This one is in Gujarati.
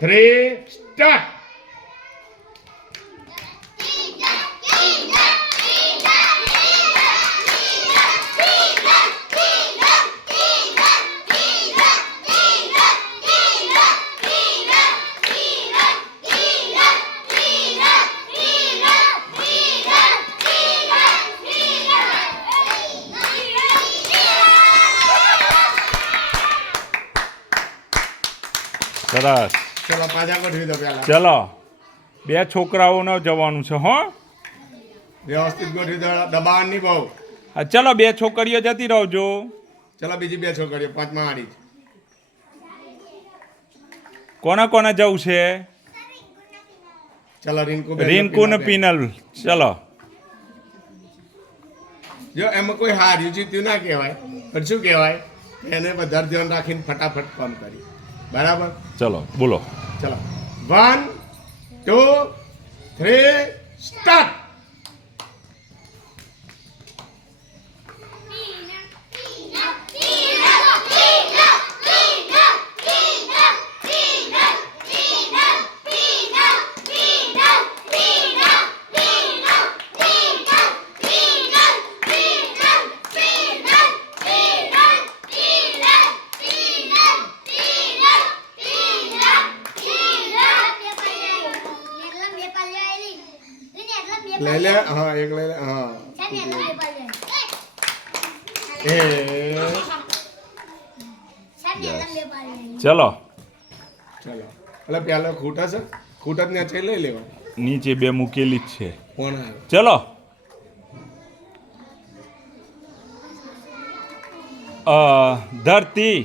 3 સ્ટાર્ટ. સરસ. ચલો પાછા ગોઠવી દો પહેલા. ચલો 2 છોકરાઓને જવાનું છે હો. વ્યવસ્થિત ગોઠવી દો, દબાણ નહીં બહુ. હા ચલો 2 છોકરીઓ જતી રહેજો. ચલો બીજી 2 છોકરીઓ, પાંચમા વાળી. કોને કોને જવું છે? ચલો રિંકુ ને પિનલ. ચલો જો એમાં કોઈ હાર્યું જીત્યું ના કહેવાય, પણ શું કહેવાય, એને વધારે ધ્યાન રાખીને ફટાફટ કામ કરી. બરાબર. ચલો બોલો. ચલો 1 2 3 સ્ટાર્ટ. લઈ લે. હા એક લઈ લે. હા એ ચલો ચલો એટલે પેલો ખૂટ હશે, ખૂટ જ ત્યાં લઈ લેવા. નીચે 2 મૂકેલી જ છે. કોણ આવે? ચલો ધરતી